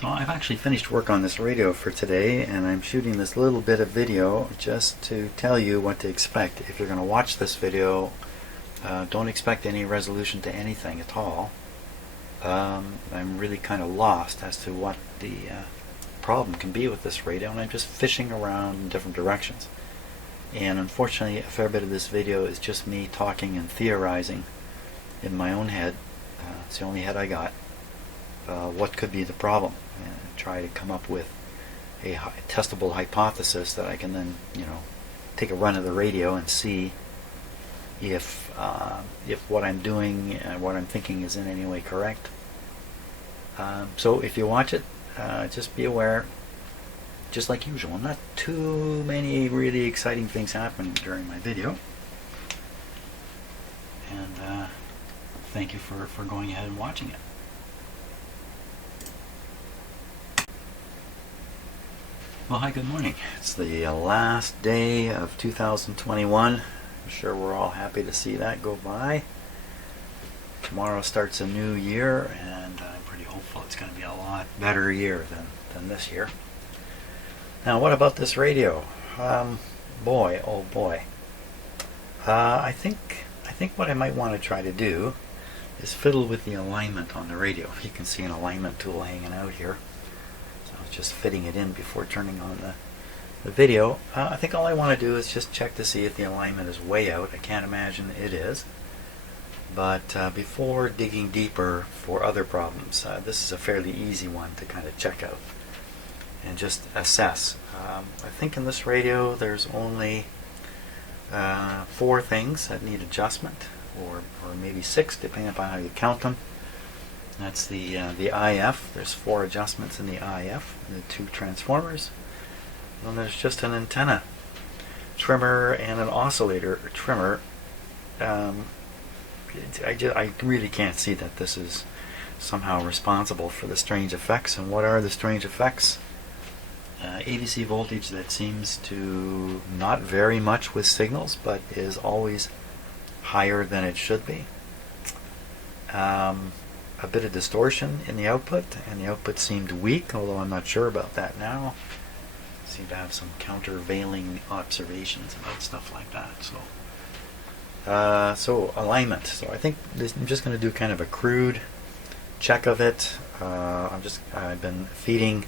So I've actually finished work on this radio for today, and I'm shooting this little bit of video just to tell you what to expect. If you're going to watch this video, don't expect any resolution to anything at all. I'm really kind of lost as to what the problem can be with this radio, and I'm just fishing around in different directions. And unfortunately, a fair bit of this video is just me talking and theorizing in my own head. It's the only head I got. What could be the problem, and try to come up with a testable hypothesis that I can then, take a run of the radio and see if what I'm doing and what I'm thinking is in any way correct. So if you watch it, just be aware, just like usual, not too many really exciting things happen during my video. And thank you for going ahead and watching it. Well, hi, good morning. It's the last day of 2021. I'm sure we're all happy to see that go by. Tomorrow starts a new year, and I'm pretty hopeful it's going to be a lot better year than this year. Now, what about this radio? Boy, oh boy. I think what I might want to try to do is fiddle with the alignment on the radio. You can see an alignment tool hanging out here. Just fitting it in before turning on the video. I think all I want to do is just check to see if the alignment is way out. I can't imagine it is. But before digging deeper for other problems, this is a fairly easy one to kind of check out and just assess. I think in this radio there's only 4 things that need adjustment, or maybe 6 depending upon how you count them. That's the IF. There's 4 adjustments in the IF, the 2 transformers. And there's just an antenna trimmer and an oscillator trimmer. I really can't see that this is somehow responsible for the strange effects. And what are the strange effects? ADC voltage that seems to not vary much with signals, but is always higher than it should be. A bit of distortion in the output, and the output seemed weak, although I'm not sure about that now. I seem to have some countervailing observations about stuff like that. So alignment. So I think I'm just going to do kind of a crude check of it. I've been feeding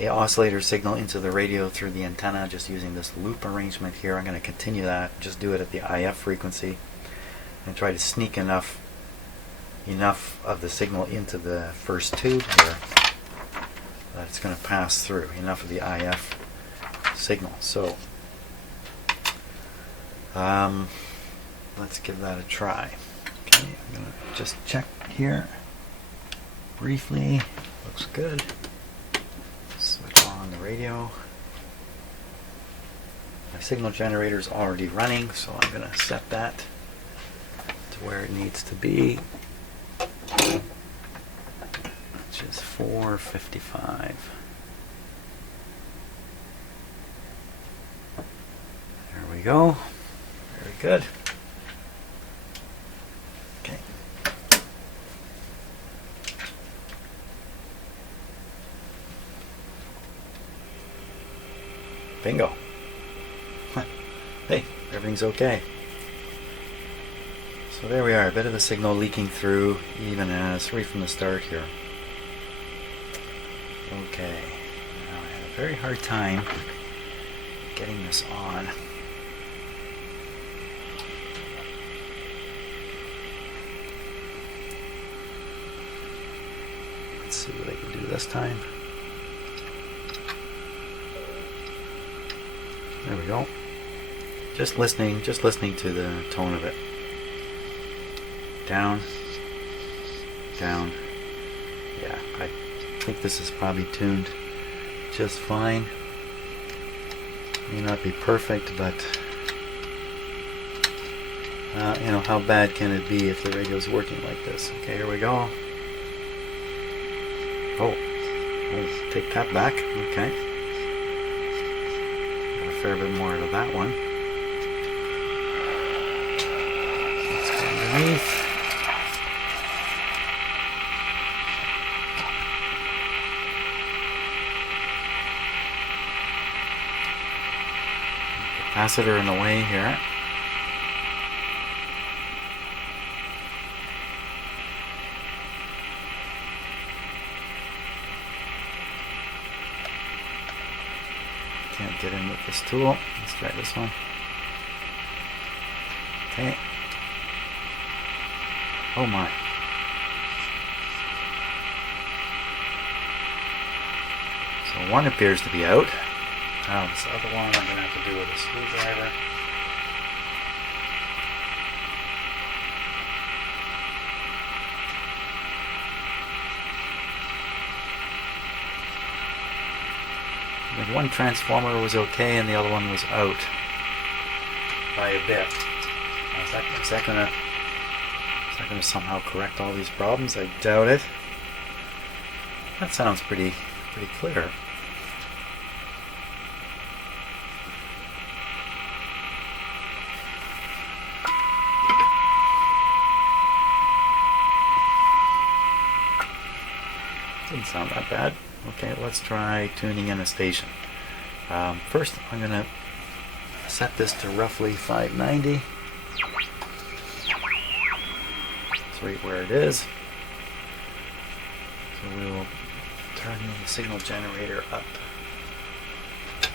a oscillator signal into the radio through the antenna, just using this loop arrangement here. I'm going to continue that, just do it at the IF frequency, and try to sneak enough of the signal into the first tube here that it's going to pass through, enough of the IF signal. So let's give that a try. Okay, I'm going to just check here briefly. Looks good. Switch on the radio. My signal generator is already running, so I'm going to set that to where it needs to be, which is 455. There we go. Very good. Okay. Bingo. Hey, everything's okay. So there we are, a bit of the signal leaking through, even as right from the start here. Okay, now I had a very hard time getting this on. Let's see what I can do this time. There we go. Just listening to the tone of it. Down, down. Yeah, I think this is probably tuned just fine. May not be perfect, but how bad can it be if the radio's working like this? Okay, here we go. Oh, let's take that back. Okay. Got a fair bit more out of that one. Let's go underneath. capacitor in the way here. Can't get in with this tool. Let's try this one. Okay. Oh my. So one appears to be out. Now this other one I'm going to have to do with a screwdriver. And one transformer was okay and the other one was out by a bit. Now, is that going to somehow correct all these problems? I doubt it. That sounds pretty clear. Didn't sound that bad. Okay, let's try tuning in a station. First, I'm going to set this to roughly 590. That's right where it is. So we will turn the signal generator up to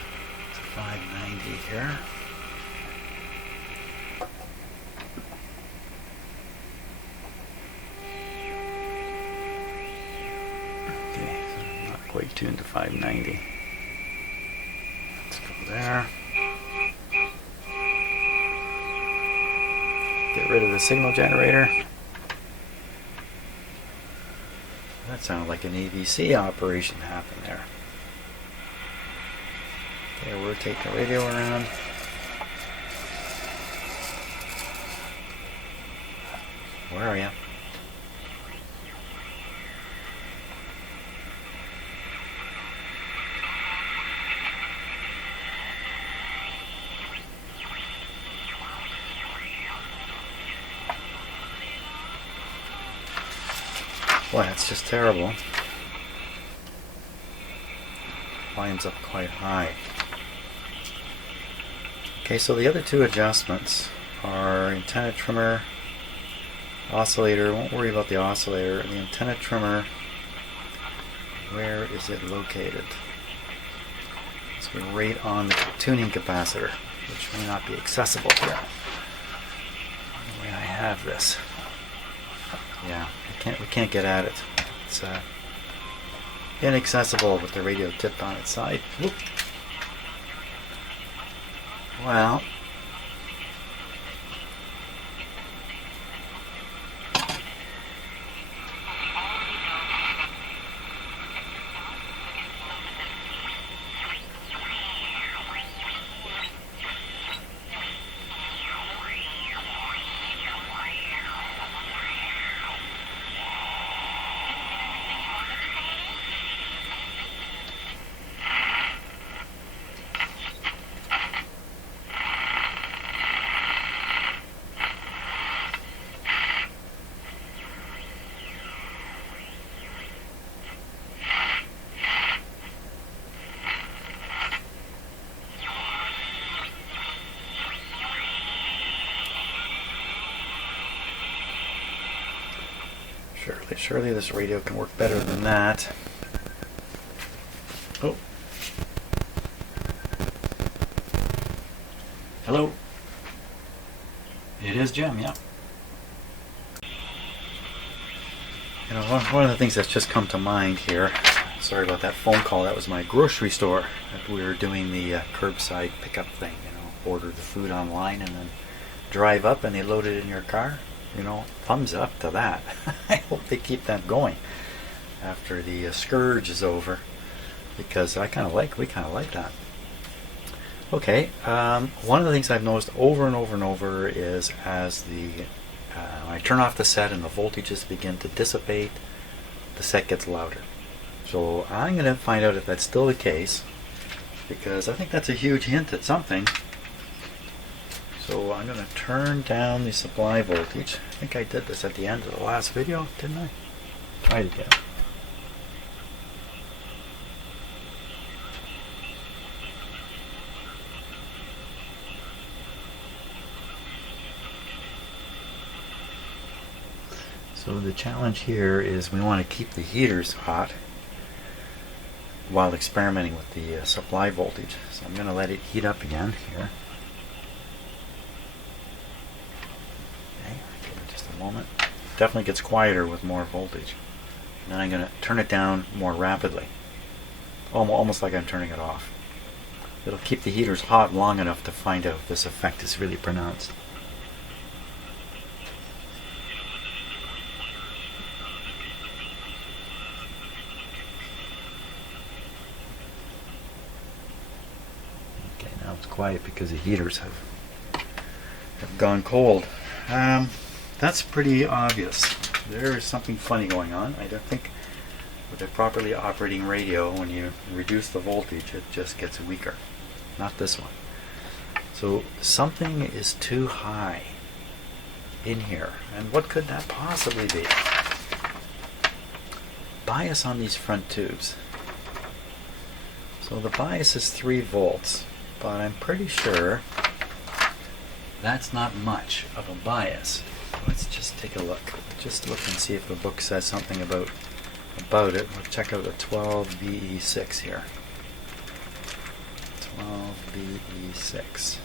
590 here. Quite tuned to 590. Let's go there. Get rid of the signal generator. That sounded like an AVC operation happened there. Okay, rotate the radio around. Where are you? Boy, that's just terrible. Volume's up quite high. Okay, so the other two adjustments are antenna trimmer, oscillator. Won't worry about the oscillator. The antenna trimmer, where is it located? It's right on the tuning capacitor, which may not be accessible here. The way I have this. Yeah, we can't get at it. It's inaccessible with the radio tipped on its side. Whoop. Well, surely this radio can work better than that. Oh. Hello. It is Jim, yeah. You know, one of the things that's just come to mind here, sorry about that phone call, that was my grocery store that we were doing the curbside pickup thing, you know, order the food online and then drive up and they load it in your car. You know, thumbs up to that. I hope they keep that going after the scourge is over, because we kind of like that. Okay, one of the things I've noticed over and over and over is as when I turn off the set and the voltages begin to dissipate, the set gets louder. So I'm going to find out if that's still the case, because I think that's a huge hint at something. So I'm going to turn down the supply voltage. I think I did this at the end of the last video, didn't I? Try it again. So the challenge here is we want to keep the heaters hot while experimenting with the supply voltage. So I'm going to let it heat up again here. Okay, give it just a moment. Definitely gets quieter with more voltage. And then I'm going to turn it down more rapidly. Almost like I'm turning it off. It'll keep the heaters hot long enough to find out if this effect is really pronounced. Okay, now it's quiet because the heaters have gone cold. That's pretty obvious. There is something funny going on. I don't think with a properly operating radio, when you reduce the voltage, it just gets weaker. Not this one. So something is too high in here. And what could that possibly be? Bias on these front tubes. So the bias is 3 volts, but I'm pretty sure that's not much of a bias. Let's just take a look. Just look and see if the book says something about it. We'll check out the 12BE6 here. 12BE6.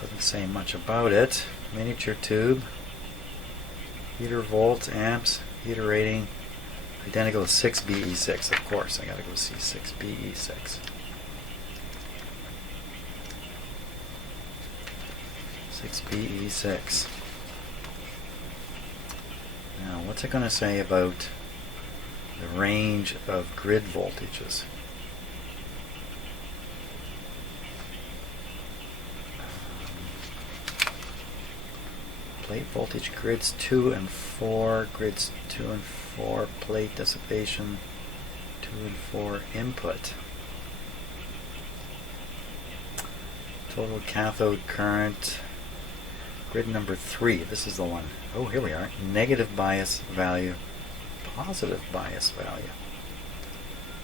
Doesn't say much about it. Miniature tube. Heater volts, amps, heater rating. Identical to 6BE6. Of course, I gotta go see 6BE6. 6BE6. Now, what's it going to say about the range of grid voltages? Plate voltage grids 2 and 4, grids 2 and 4, plate dissipation 2 and 4, input. Total cathode current. Grid number 3, this is the one. Oh, here we are. Negative bias value, positive bias value.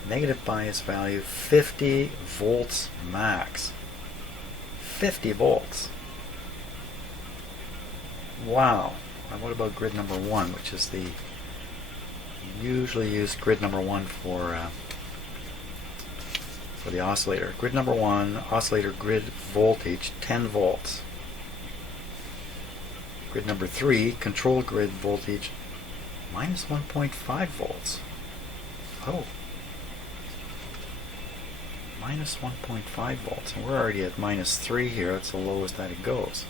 Negative bias value, 50 volts max. 50 volts. Wow. And what about grid number 1, which is the usually used grid number 1 for the oscillator. Grid number 1, oscillator grid voltage, 10 volts. Grid number 3, control grid voltage, minus 1.5 volts. Oh. Minus 1.5 volts. And we're already at minus 3 here. That's the lowest that it goes.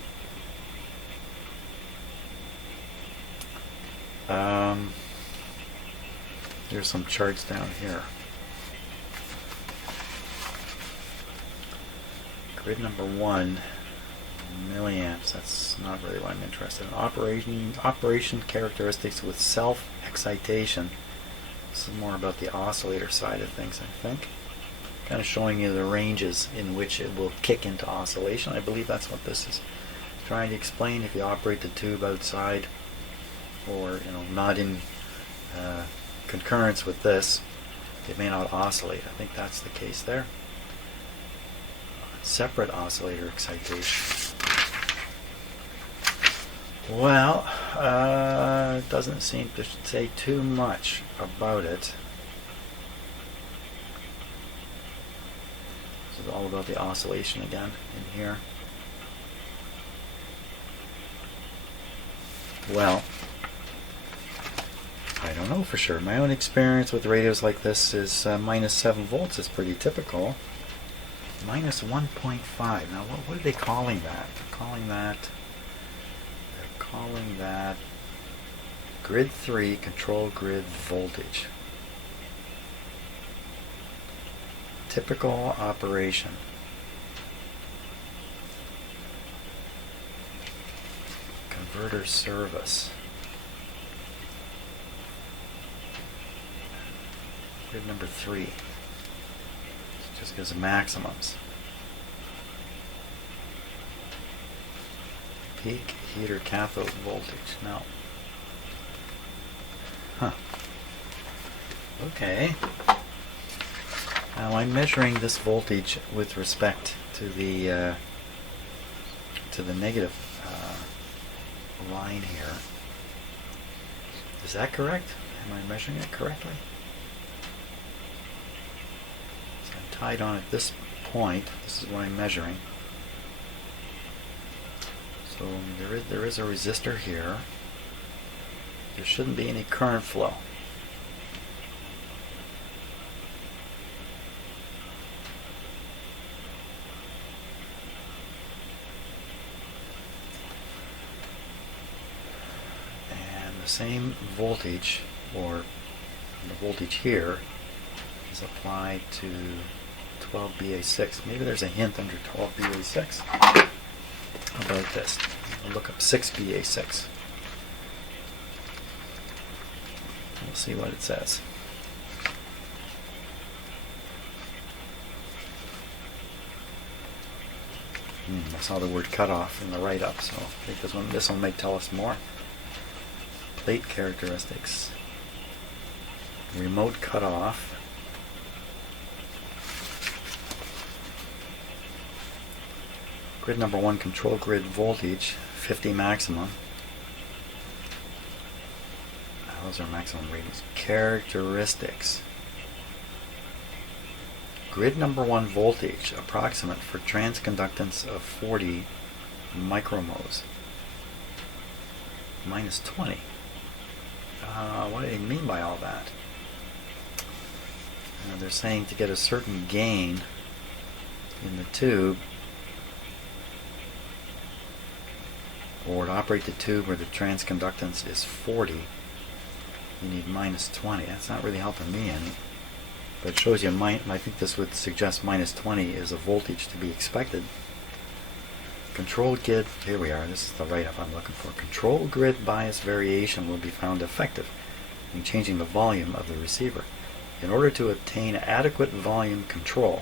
There's some charts down here. Grid number 1. Milliamps, that's not really what I'm interested in. Operation characteristics with self-excitation. This is more about the oscillator side of things, I think. Kind of showing you the ranges in which it will kick into oscillation. I believe that's what this is trying to explain. If you operate the tube outside, or not in concurrence with this, it may not oscillate. I think that's the case there. Separate oscillator excitation. Well, it doesn't seem to say too much about it. This is all about the oscillation again in here. Well, I don't know for sure. My own experience with radios like this is minus 7 volts is pretty typical. Minus 1.5. Now, what are they calling that? They're calling that grid 3 control grid voltage. Typical operation. Converter service. Grid number 3. It just gives maximums. Peak heater cathode voltage. No. Huh. Okay. Now I'm measuring this voltage with respect to the negative line here. Is that correct? Am I measuring it correctly? So I'm tied on at this point. This is what I'm measuring. So there is a resistor here. There shouldn't be any current flow. Same voltage, or the voltage here, is applied to 12BA6. Maybe there's a hint under 12BA6 about this. I'll look up 6BA6. We'll see what it says. I saw the word cutoff in the write-up, so I think this one may tell us more. Plate characteristics, remote cutoff, grid number 1 control grid voltage 50 maximum. Those are maximum readings. Characteristics, grid number 1 voltage approximate for transconductance of 40 micromhos, minus 20. What do they mean by all that? They're saying to get a certain gain in the tube, or to operate the tube where the transconductance is 40, you need minus 20. That's not really helping me any. But it shows you, I think this would suggest minus 20 is a voltage to be expected. Control grid, here we are, this is the write-up I'm looking for. Control grid bias variation will be found effective in changing the volume of the receiver. In order to obtain adequate volume control,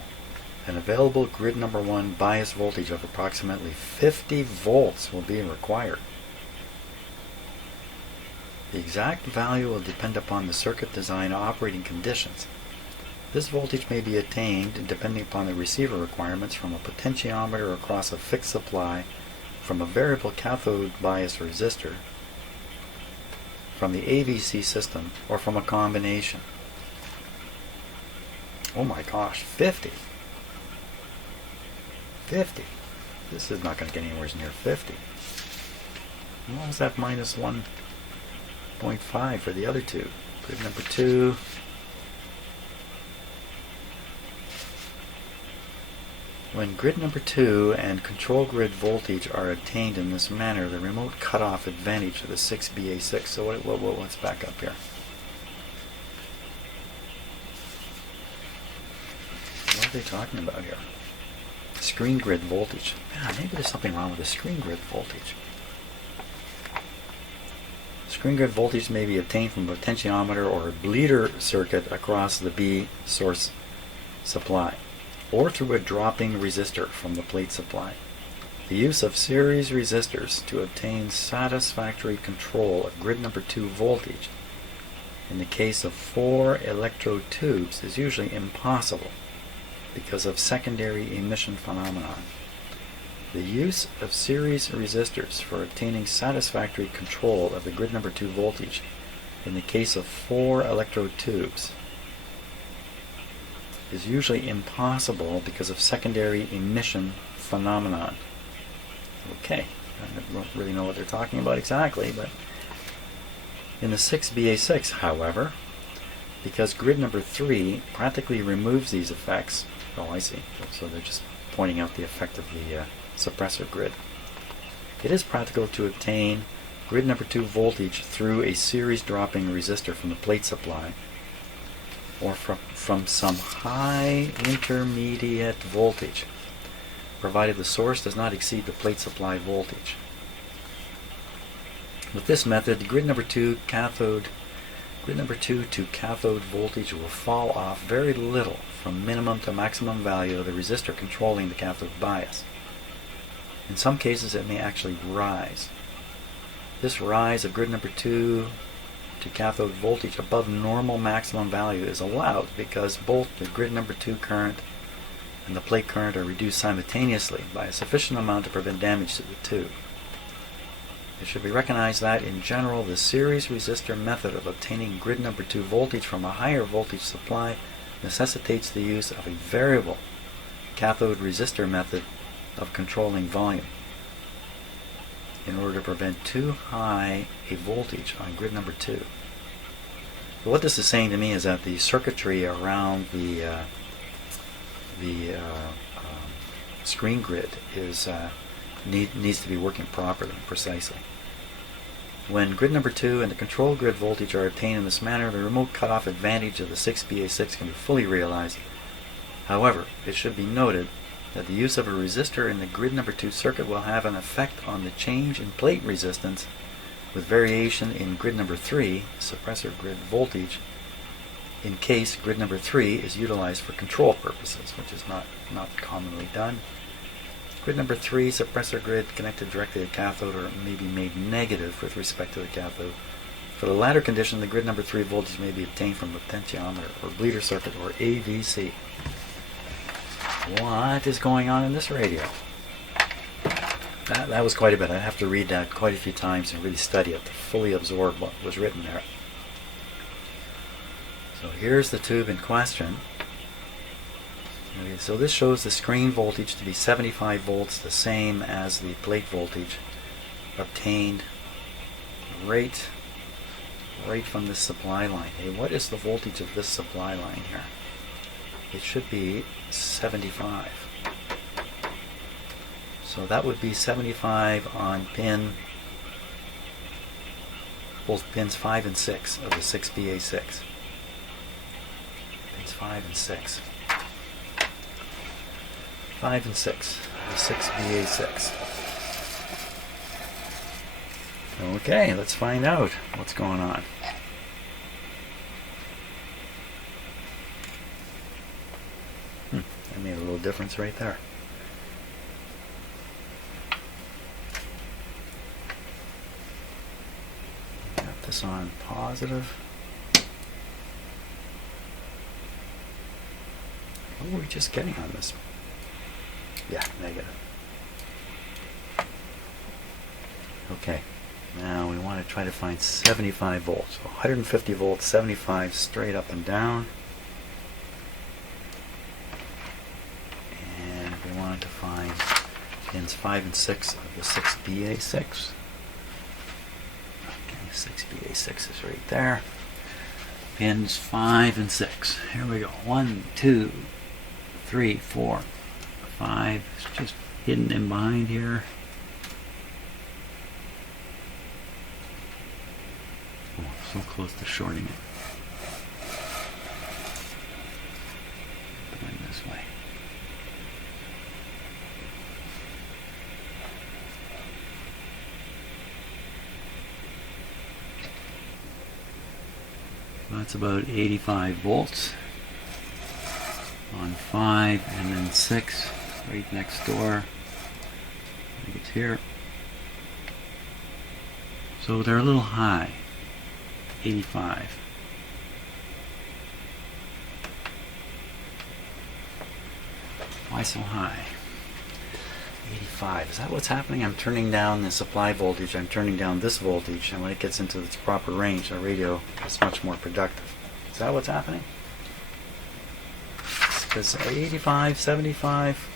an available grid number 1 bias voltage of approximately 50 volts will be required. The exact value will depend upon the circuit design operating conditions. This voltage may be attained depending upon the receiver requirements from a potentiometer across a fixed supply, from a variable cathode bias resistor, from the AVC system, or from a combination. Oh my gosh, 50! 50! This is not going to get anywhere near 50. What was that minus 1.5 for the other two? Grid number 2. When grid number 2 and control grid voltage are attained in this manner, the remote cutoff advantage of the 6BA6. So let's back up here. What are they talking about here? Screen grid voltage. Yeah, maybe there's something wrong with the screen grid voltage. Screen grid voltage may be obtained from a potentiometer or a bleeder circuit across the B source supply, or through a dropping resistor from the plate supply. The use of series resistors to obtain satisfactory control of grid number 2 voltage in the case of 4 electrode tubes is usually impossible because of secondary emission phenomenon. The use of series resistors for obtaining satisfactory control of the grid number 2 voltage in the case of 4 electrode tubes is usually impossible because of secondary emission phenomenon. Okay, I don't really know what they're talking about exactly, but in the 6BA6, however, because grid number 3 practically removes these effects. Oh, I see. So they're just pointing out the effect of the suppressor grid. It is practical to obtain grid number 2 voltage through a series dropping resistor from the plate supply, or from some high intermediate voltage, provided the source does not exceed the plate supply voltage. With this method, grid number 2 to cathode voltage will fall off very little from minimum to maximum value of the resistor controlling the cathode bias. In some cases it may actually rise. This rise of grid number 2 to cathode voltage above normal maximum value is allowed because both the grid number 2 current and the plate current are reduced simultaneously by a sufficient amount to prevent damage to the tube. It should be recognized that, in general, the series resistor method of obtaining grid number 2 voltage from a higher voltage supply necessitates the use of a variable cathode resistor method of controlling volume in order to prevent too high a voltage on grid number 2. So what this is saying to me is that the circuitry around the screen grid needs to be working properly, precisely. When grid number 2 and the control grid voltage are obtained in this manner, the remote cutoff advantage of the 6BA6 can be fully realized. However, it should be noted that the use of a resistor in the grid number 2 circuit will have an effect on the change in plate resistance, with variation in grid number 3, suppressor grid voltage, in case grid number 3 is utilized for control purposes, which is not commonly done. Grid number 3, suppressor grid connected directly to cathode, or may be made negative with respect to the cathode. For the latter condition, the grid number 3 voltage may be obtained from a potentiometer or bleeder circuit or AVC. What is going on in this radio? That was quite a bit. I'd have to read that quite a few times and really study it to fully absorb what was written there. So here's the tube in question. Okay, so this shows the screen voltage to be 75 volts, the same as the plate voltage obtained right from this supply line. Hey, what is the voltage of this supply line here? It should be 75. So that would be 75 on both pins 5 and 6 of the 6BA6. Pins 5 and 6. 5 and 6, the 6BA6. Okay, let's find out what's going on. That made a little difference right there. Got this on positive. What were we just getting on this? Yeah, negative. Okay, now we want to try to find 75 volts. So 150 volts, 75 straight up and down. And we want to find pins 5 and 6 of the 6BA6. Okay, 6BA6 is right there. Pins 5 and 6. Here we go. 1, 2, 3, 4, 5. It's just hidden in behind here. Oh, so close to shorting it. Going this way. That's about 85 volts on 5, and then 6 right next door. I think it's here. So they're a little high. 85. Why so high? 85. Is that what's happening? I'm turning down the supply voltage. I'm turning down this voltage, and when it gets into its proper range, the radio is much more productive. Is that what's happening? Because 85, 75.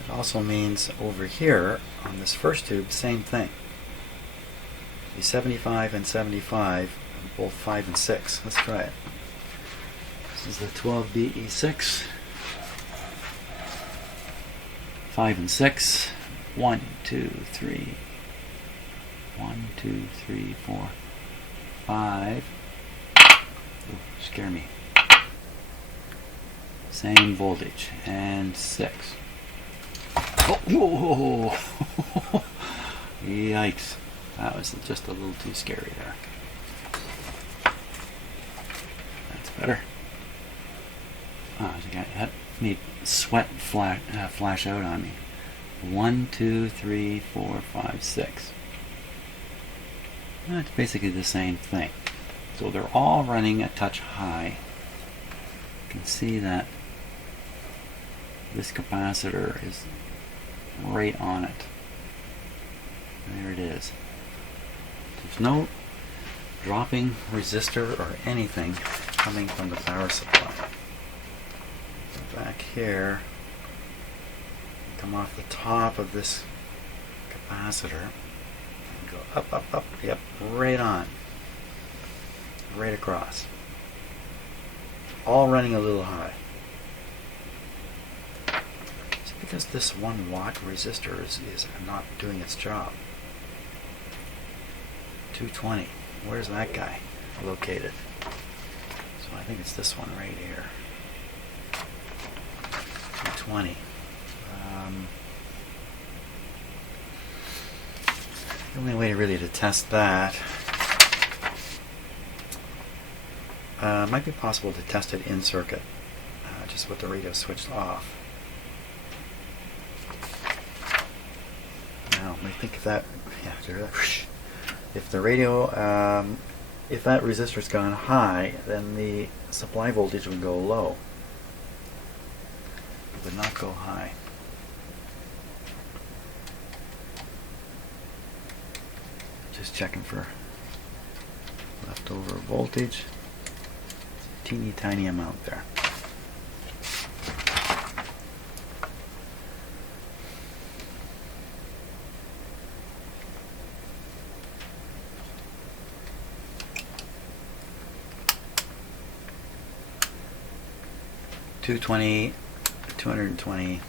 It also means over here on this first tube, same thing. The 75 and 75, both 5 and 6. Let's try it. This is the 12BE6. 5 and 6. 1, 2, 3. 1, 2, 3, 4, 5. Ooh, scare me. Same voltage. And 6. Oh, whoa. Yikes. That was just a little too scary there. That's better. Oh, that made sweat flash out on me. 1, 2, 3, 4, 5, 6. It's basically the same thing. So they're all running a touch high. You can see that this capacitor is right on it. There it is. There's no dropping resistor or anything coming from the power supply. So back here, come off the top of this capacitor and go up, up, up, yep, right on, right across. All running a little high. It's because this 1 watt resistor is not doing its job. 220. Where's that guy located? So I think it's this one right here. 220. The only way really to test that might be possible to test it in circuit, just with the radio switched off. Now, I think if that, if the radio, if that resistor's gone high, then the supply voltage would go low. It would not go high. Just checking for leftover voltage. Teeny tiny amount there. $220, $220,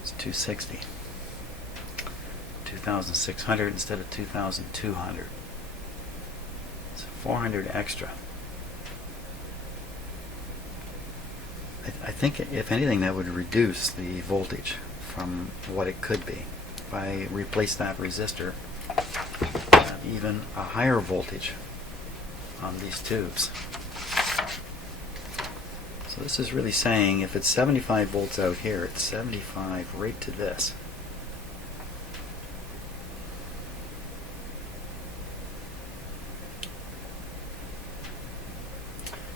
it's $260. 2,600 instead of 2,200. It's 400 extra. I think if anything that would reduce the voltage from what it could be. If I replace that resistor, have even a higher voltage on these tubes. So this is really saying if it's 75 volts out here, it's 75 right to this.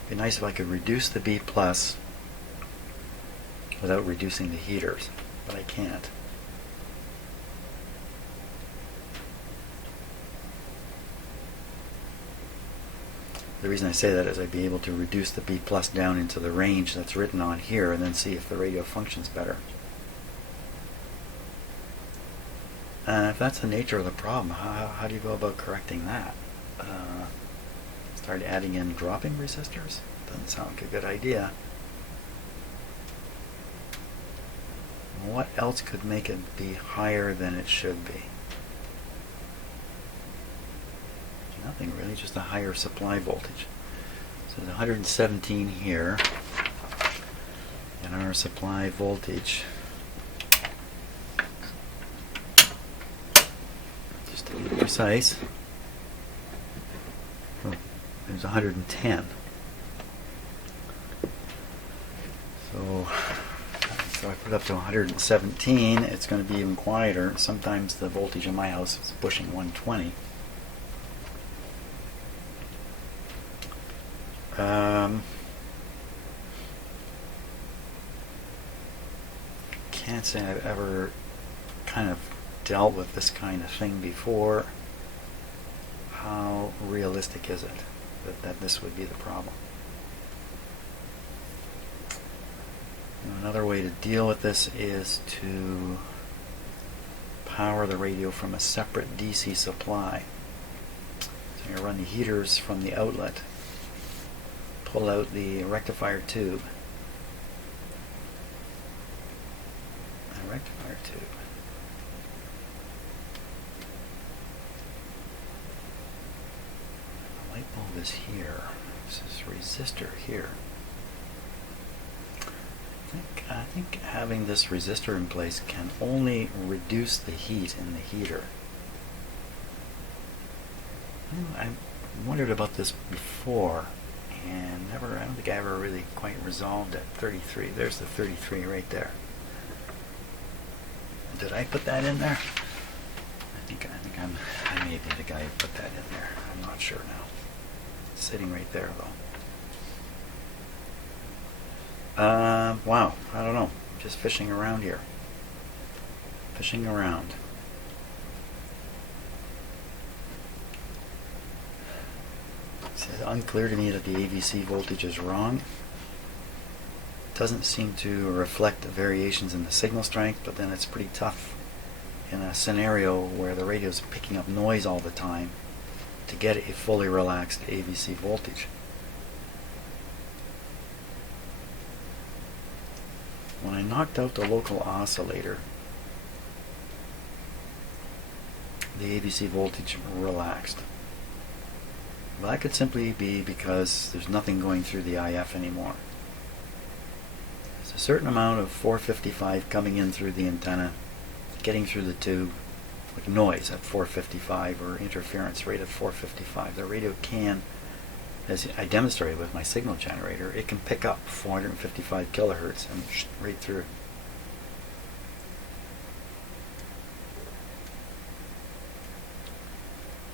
It'd be nice if I could reduce the B plus without reducing the heaters, but I can't. The reason I say that is I'd be able to reduce the B plus down into the range that's written on here and then see if the radio functions better. If that's the nature of the problem, how do you go about correcting that? Start adding in dropping resistors? Doesn't sound like a good idea. What else could make it be higher than it should be? Nothing really, just a higher supply voltage. So there's 117 here, and our supply voltage, just to be precise, there's 110. So I put it up to 117, it's going to be even quieter. Sometimes the voltage in my house is pushing 120. Can't say I've ever kind of dealt with this kind of thing before. How realistic is it that this would be the problem? Another way to deal with this is to power the radio from a separate DC supply. So you run the heaters from the outlet, pull out the rectifier tube, The light bulb is here. This is resistor here. I think having this resistor in place can only reduce the heat in the heater. I wondered about this before, and I don't think I ever really quite resolved it. 33. There's the 33 right there. Did I put that in there? I may be the guy who put that in there. I'm not sure now. It's sitting right there though. Wow, I don't know. Just fishing around here. fishing around. It's unclear to me that the AVC voltage is wrong. It doesn't seem to reflect the variations in the signal strength, but then it's pretty tough in a scenario where the radio is picking up noise all the time to get a fully relaxed AVC voltage. When I knocked out the local oscillator, the AVC voltage relaxed. Well, that could simply be because there's nothing going through the IF anymore. There's a certain amount of 455 coming in through the antenna, getting through the tube, with noise at 455 or interference rate at 455. The radio can, as I demonstrated with my signal generator, it can pick up 455 kilohertz and right through.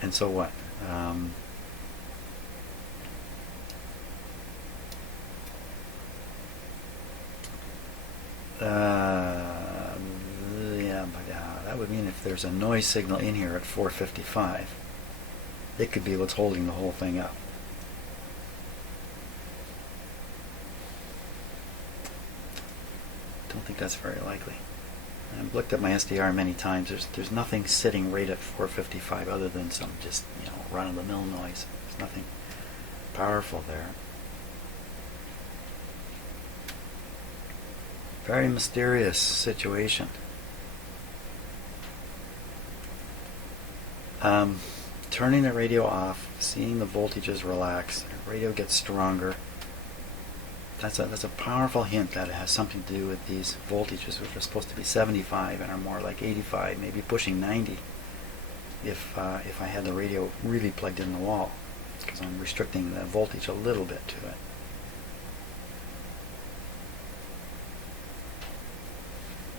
And so what? That would mean if there's a noise signal in here at 455, it could be what's holding the whole thing up. Don't think that's very likely. I've looked at my SDR many times. There's nothing sitting right at 455 other than some just, run-of-the-mill noise. There's nothing powerful there. Very mysterious situation. Turning the radio off, seeing the voltages relax, the radio gets stronger. That's a powerful hint that it has something to do with these voltages, which are supposed to be 75 and are more like 85, maybe pushing 90. If I had the radio really plugged in the wall, because I'm restricting the voltage a little bit to it.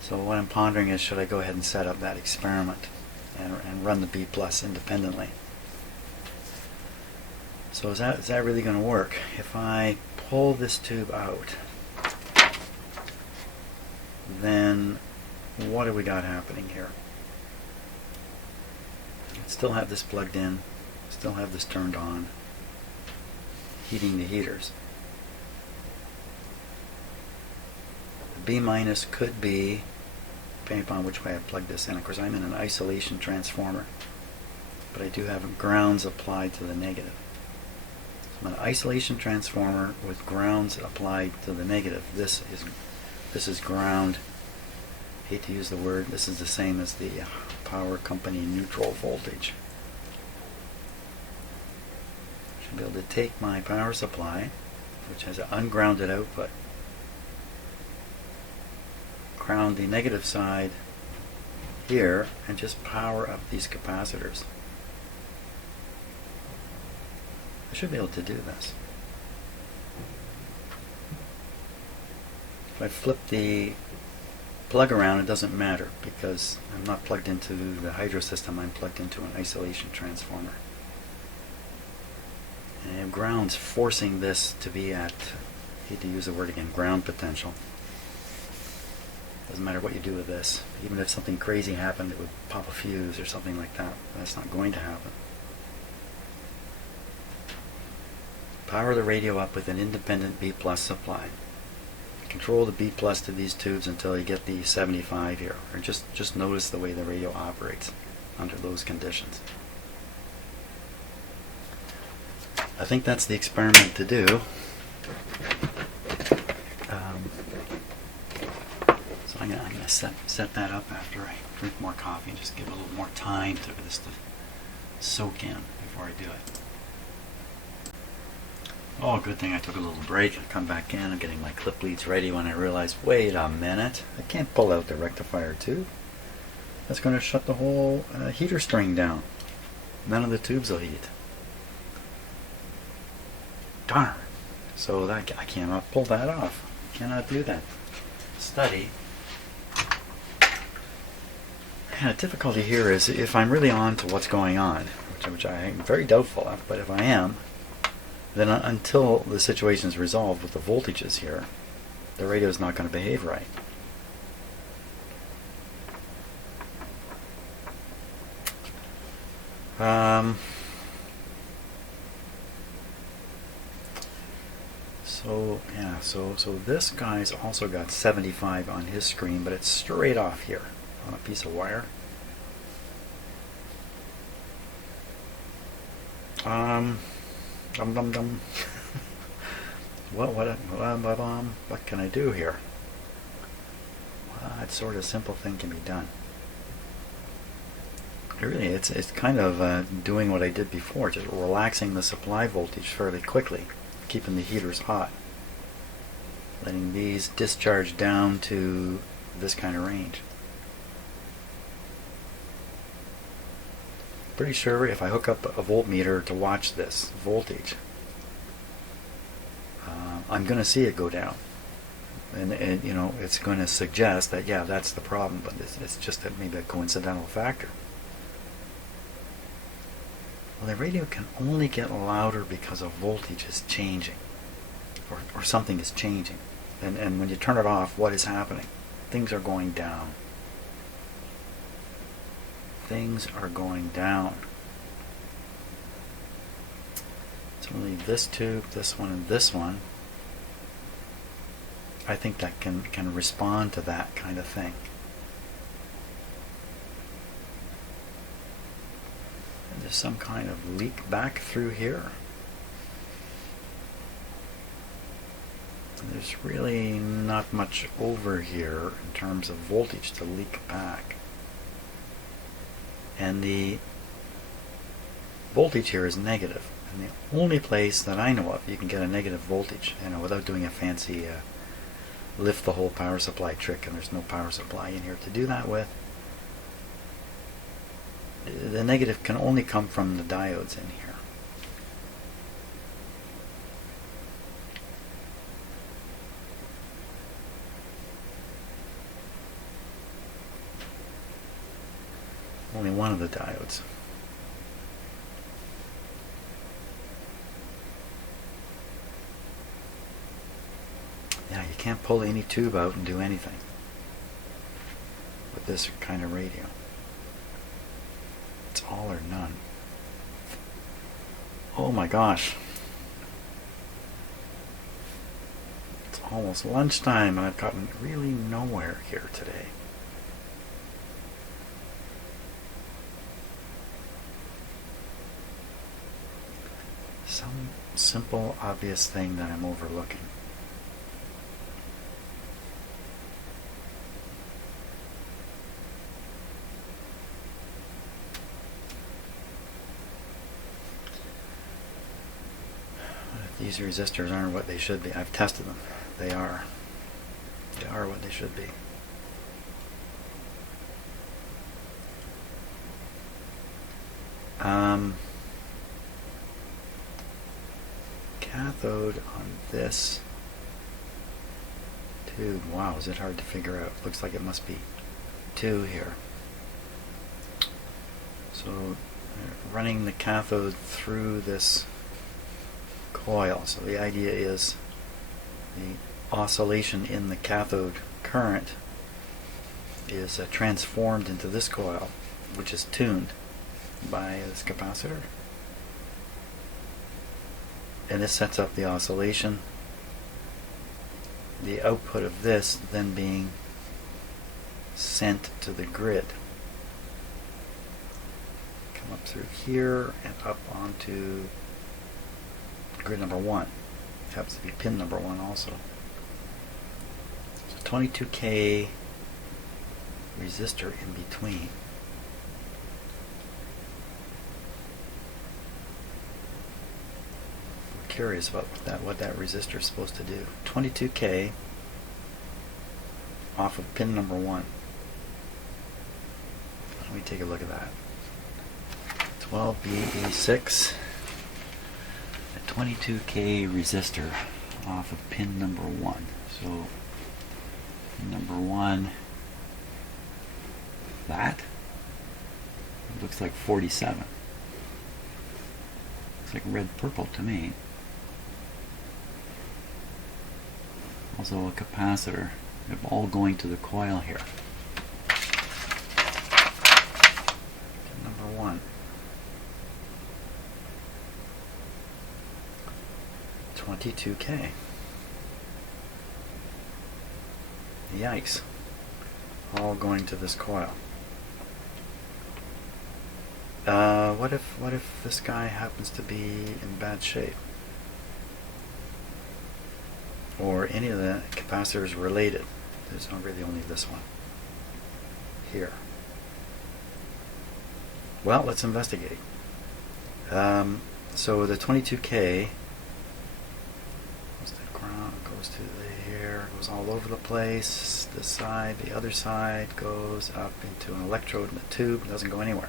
So what I'm pondering is, should I go ahead and set up that experiment and run the B plus independently? So is that really going to work? If I pull this tube out, then what do we got happening here? I still have this plugged in, still have this turned on, heating the heaters. The B minus could be, depending upon which way I plug this in. Of course, I'm in an isolation transformer, but I do have grounds applied to the negative. So I'm an isolation transformer with grounds applied to the negative. This is ground. Hate to use the word. This is the same as the power company neutral voltage. Should be able to take my power supply, which has an ungrounded output, ground the negative side here, and just power up these capacitors. I should be able to do this. If I flip the plug around, it doesn't matter because I'm not plugged into the hydro system, I'm plugged into an isolation transformer. And I have grounds forcing this to be at, I hate to use the word again, ground potential. Doesn't matter what you do with this. Even if something crazy happened, it would pop a fuse or something like that. That's not going to happen. Power the radio up with an independent B plus supply. Control the B plus to these tubes until you get the 75 here. Or just notice the way the radio operates under those conditions. I think that's the experiment to do. So I'm going to set that up after I drink more coffee and just give a little more time for this to soak in before I do it. Oh, good thing I took a little break. I come back in, I'm getting my clip leads ready when I realize, wait a minute, I can't pull out the rectifier tube. That's going to shut the whole heater string down. None of the tubes will heat. Darn. So I cannot pull that off. Cannot do that. Study. And the difficulty here is if I'm really on to what's going on, which I am very doubtful of, but if I am, then until the situation is resolved with the voltages here, the radio is not going to behave right. So yeah, so this guy's also got 75 on his screen, but it's straight off here on a piece of wire. What can I do here? Well, that sort of simple thing can be done. Really, it's kind of doing what I did before, just relaxing the supply voltage fairly quickly, keeping the heaters hot, letting these discharge down to this kind of range. Pretty sure if I hook up a voltmeter to watch this voltage, I'm going to see it go down, and you know, it's going to suggest that yeah, that's the problem, but it's just maybe a coincidental factor. Well, the radio can only get louder because a voltage is changing, or something is changing, and when you turn it off, what is happening? Things are going down. Things are going down. It's only this tube, this one, and this one. I think that can respond to that kind of thing. And there's some kind of leak back through here. And there's really not much over here in terms of voltage to leak back. And the voltage here is negative. And the only place that I know of you can get a negative voltage, you know, without doing a fancy lift the whole power supply trick, and there's no power supply in here to do that with. The negative can only come from the diodes in here. Only one of the diodes. Yeah, you can't pull any tube out and do anything with this kind of radio. It's all or none. Oh my gosh. It's almost lunchtime and I've gotten really nowhere here today. Some simple, obvious thing that I'm overlooking. These resistors aren't what they should be. I've tested them. They are. They are what they should be. Cathode on this tube. Wow, is it hard to figure out? Looks like it must be 2 here. So running the cathode through this coil. So the idea is the oscillation in the cathode current is transformed into this coil, which is tuned by this capacitor. And this sets up the oscillation. The output of this then being sent to the grid. Come up through here and up onto grid number 1. It happens to be pin number 1 also. So 22K resistor in between. I'm curious about what that resistor is supposed to do. 22K off of pin number 1. Let me take a look at that. 12BE6. 22K resistor off of pin number 1. So pin number 1, that looks like 47. Looks like red purple to me. Also a capacitor, all going to the coil here. Pin number 1. 22K. Yikes. All going to this coil. What if this guy happens to be in bad shape? Or any of the capacitors related? There's not really only this one. Here. Well, let's investigate. So the 22K goes to the ground, goes to here, goes all over the place. This side, the other side goes up into an electrode in the tube, doesn't go anywhere.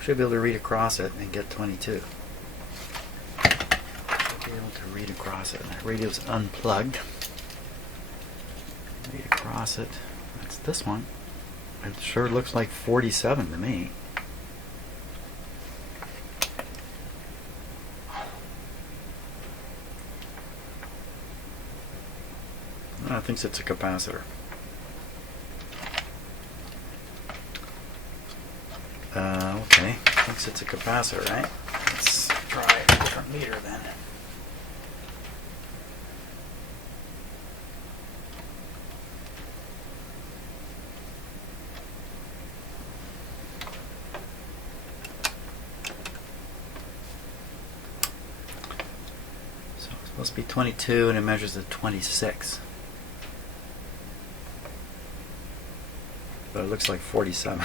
Should be able to read across it and get 22. Should be able to read across it. That radio's unplugged. Read across it. That's this one. It sure looks like 47 to me. I think it's a capacitor. Okay, thinks it's a capacitor, right? Let's try a different meter then. So it's supposed to be 22 and it measures at 26. But it looks like 47.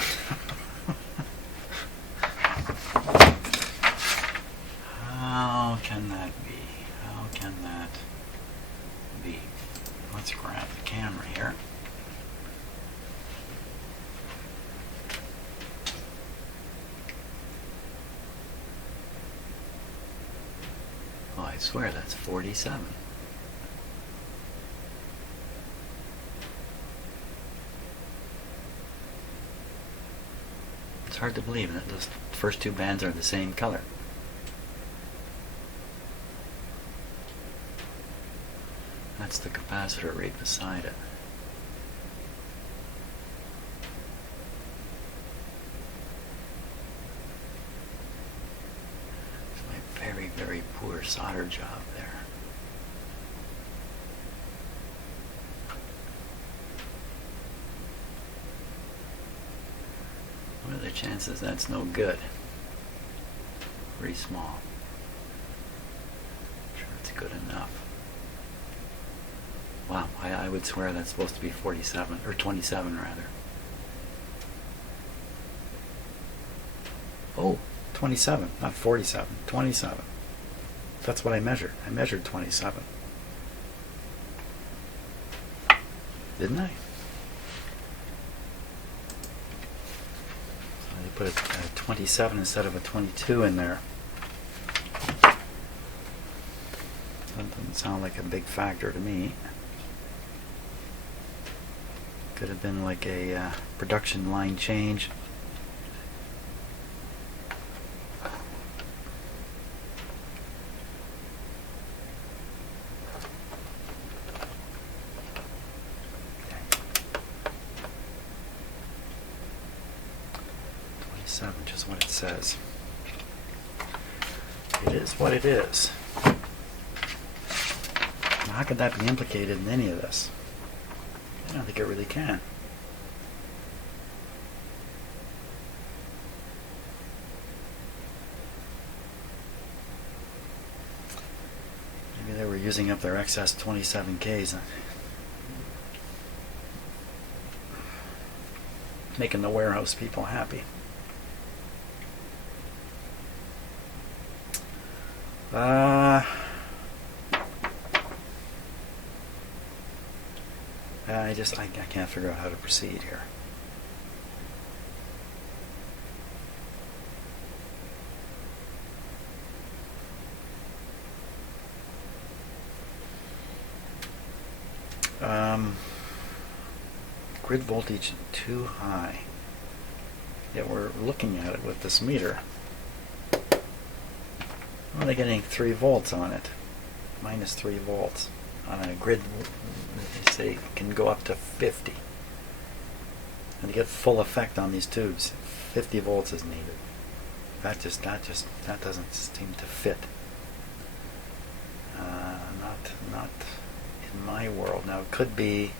How can that be? How can that be? Let's grab the camera here. Oh, I swear that's 47. It's hard to believe that those first two bands are the same color. That's the capacitor right beside it. It's my very, very poor solder job there. What are the chances that's no good? Pretty small. I'm sure it's good enough. Wow, I would swear that's supposed to be 47, or 27 rather. Oh, 27, not 47, 27. That's what I measured. I measured 27. Didn't I? So I put a 27 instead of a 22 in there. That doesn't sound like a big factor to me. Could have been like a production line change. Which is what it says. It is what it is. Now, how could that be implicated in any of this? I don't think it really can. Maybe they were using up their excess 27Ks. Making the warehouse people happy. I can't figure out how to proceed here. Grid voltage too high. Yet we're looking at it with this meter. I'm only getting 3 volts on it. Minus 3 volts. On a grid, they say can go up to 50. And to get full effect on these tubes, 50 volts is needed. That doesn't seem to fit. not in my world. Now it could be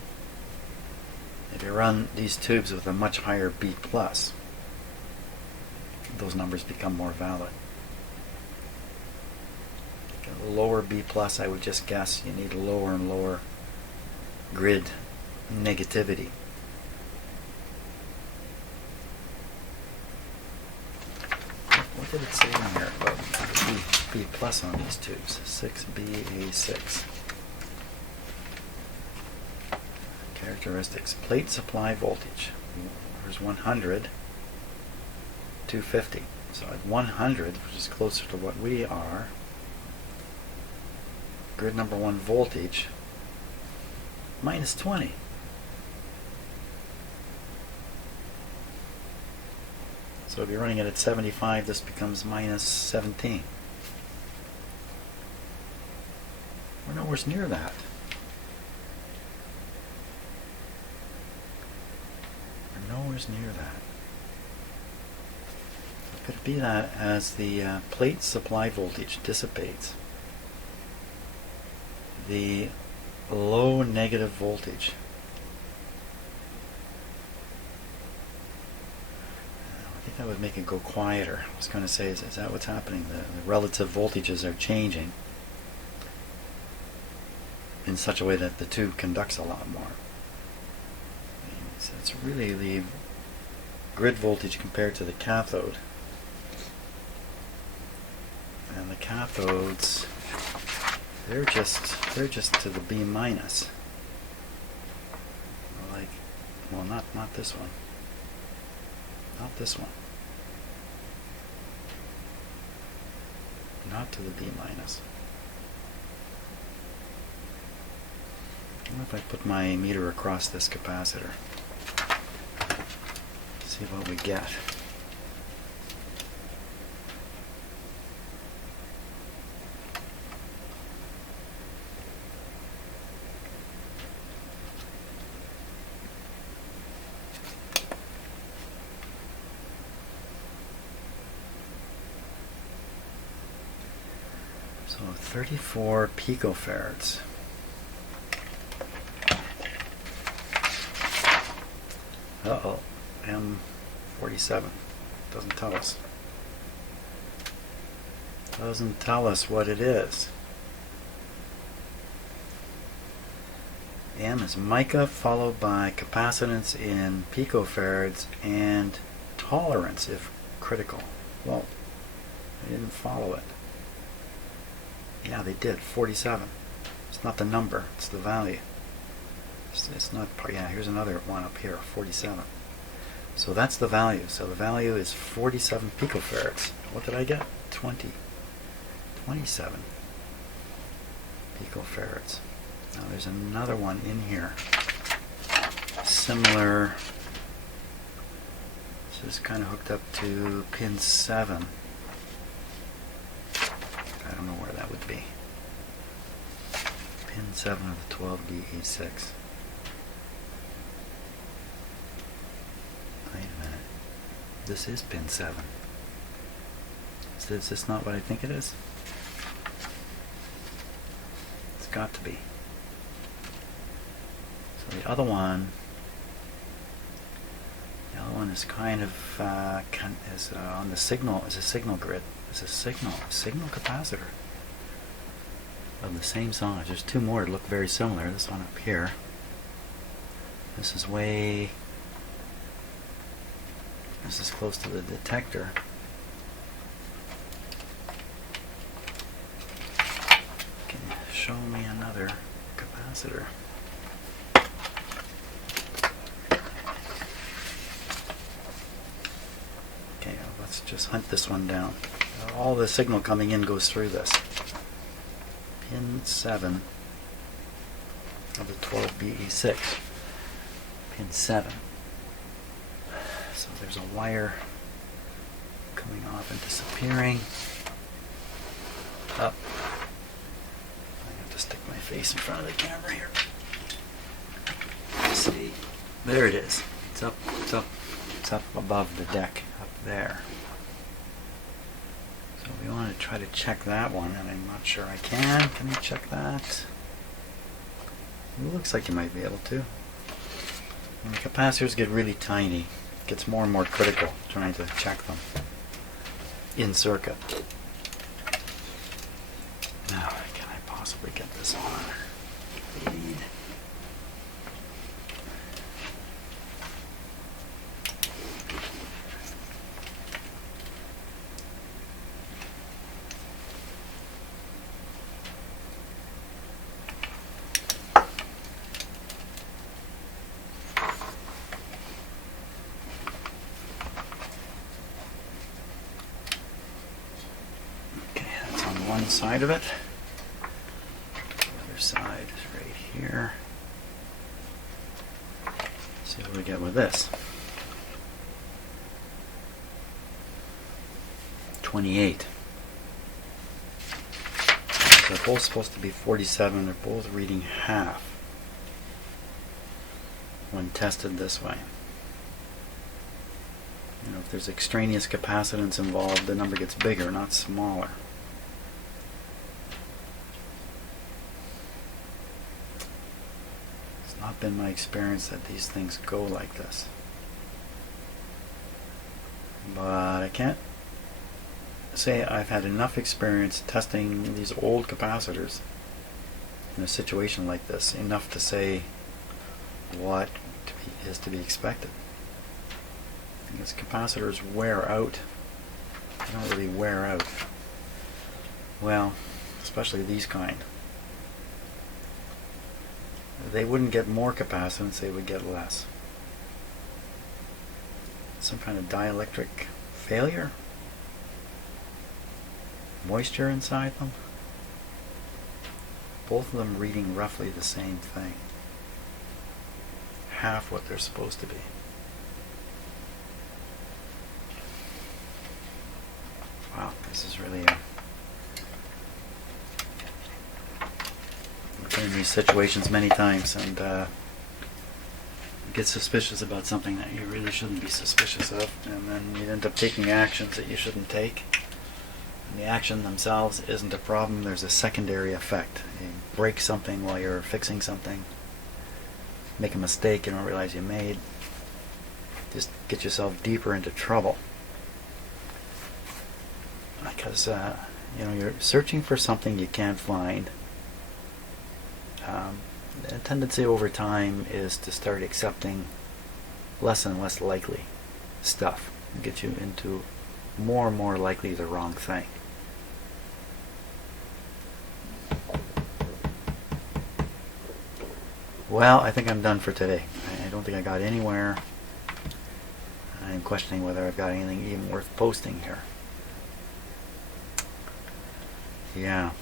if you run these tubes with a much higher B+, those numbers become more valid. A lower B+, I would just guess you need lower and lower grid negativity. What did it say in here about B plus on these tubes? 6BA6. Characteristics. Plate supply voltage. There's 100, 250. So at 100, which is closer to what we are, grid number 1 voltage, minus 20. So if you're running it at 75, this becomes minus 17. We're nowhere near that. We're nowhere near that. Could it be that as the plate supply voltage dissipates, the low negative voltage that would make it go quieter. I was going to say, is that what's happening? The relative voltages are changing in such a way that the tube conducts a lot more. So it's really the grid voltage compared to the cathode. And the cathodes, they're just to the B minus. Like, well, not this one. Not this one. Not to the B minus. What if I put my meter across this capacitor? See what we get. So 34 picofarads. Uh-oh, M47. Doesn't tell us. Doesn't tell us what it is. M is mica followed by capacitance in picofarads and tolerance if critical. Well, they didn't follow it. Yeah, they did. 47. It's not the number, it's the value. It's not part. Yeah, here's another one up here, 47. So that's the value. So the value is 47 picofarads. What did I get? 27 picofarads. Now there's another one in here. Similar. This is kind of hooked up to pin 7. I don't know where that would be. Pin 7 of the 12BE6. Wait a minute. This is pin 7. Is this not what I think it is? It's got to be. So the other one is kind of on the signal. Is a signal grid. It's a signal capacitor of the same size. There's two more that look very similar. This one up here. This is close to the detector. Can you show me another capacitor? Okay, let's just hunt this one down. All the signal coming in goes through this. Pin 7 of the 12BE6. Pin 7. So there's a wire coming off and disappearing. Up. I have to stick my face in front of the camera here. Let's see. There it is. It's up above the deck up there. So we want to try to check that one, and I'm not sure I can. Can we check that? It looks like you might be able to. When the capacitors get really tiny, it gets more and more critical trying to check them in circuit. Now, can I possibly get this on? Lead. One side of it. The other side is right here. See what we get with this. 28. They're both supposed to be 47. They're both reading half when tested this way. You know, if there's extraneous capacitance involved, the number gets bigger, not smaller. Not been my experience that these things go like this, but I can't say I've had enough experience testing these old capacitors in a situation like this, enough to say what is to be expected. Because capacitors wear out. They don't really wear out. Well, especially these kind. They wouldn't get more capacitance, they would get less. Some kind of dielectric failure? Moisture inside them? Both of them reading roughly the same thing. Half what they're supposed to be. Wow, this is really I've been in these situations many times, and get suspicious about something that you really shouldn't be suspicious of, and then you end up taking actions that you shouldn't take. And the action themselves isn't a problem, there's a secondary effect. You break something while you're fixing something, make a mistake you don't realize you made, just get yourself deeper into trouble. Because you know, you're searching for something you can't find. The tendency over time is to start accepting less and less likely stuff and get you into more and more likely the wrong thing. Well, I think I'm done for today. I don't think I got anywhere. I'm questioning whether I've got anything even worth posting here. Yeah.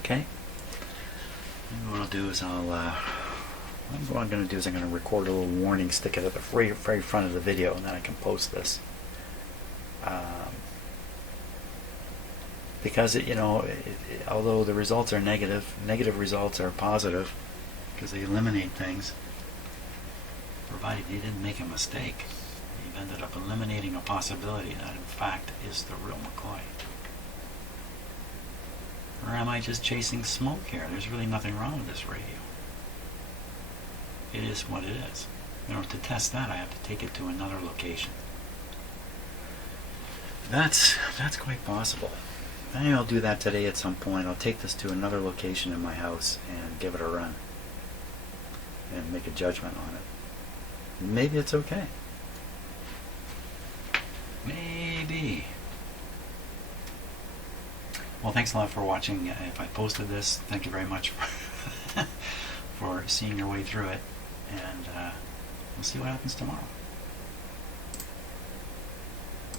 Okay. What I'll do is what I'm going to do is I'm going to record a little warning, stick it at the very front of the video, and then I can post this. Because although the results are negative results are positive because they eliminate things. Provided you didn't make a mistake, you've ended up eliminating a possibility that in fact is the real McCoy. Or am I just chasing smoke here? There's really nothing wrong with this radio. It is what it is. In order to test that, I have to take it to another location. That's quite possible. I think I'll do that today at some point. I'll take this to another location in my house and give it a run. And make a judgment on it. Maybe it's okay. Maybe. Well, thanks a lot for watching. If I posted this, thank you very much for seeing your way through it. And we'll see what happens tomorrow.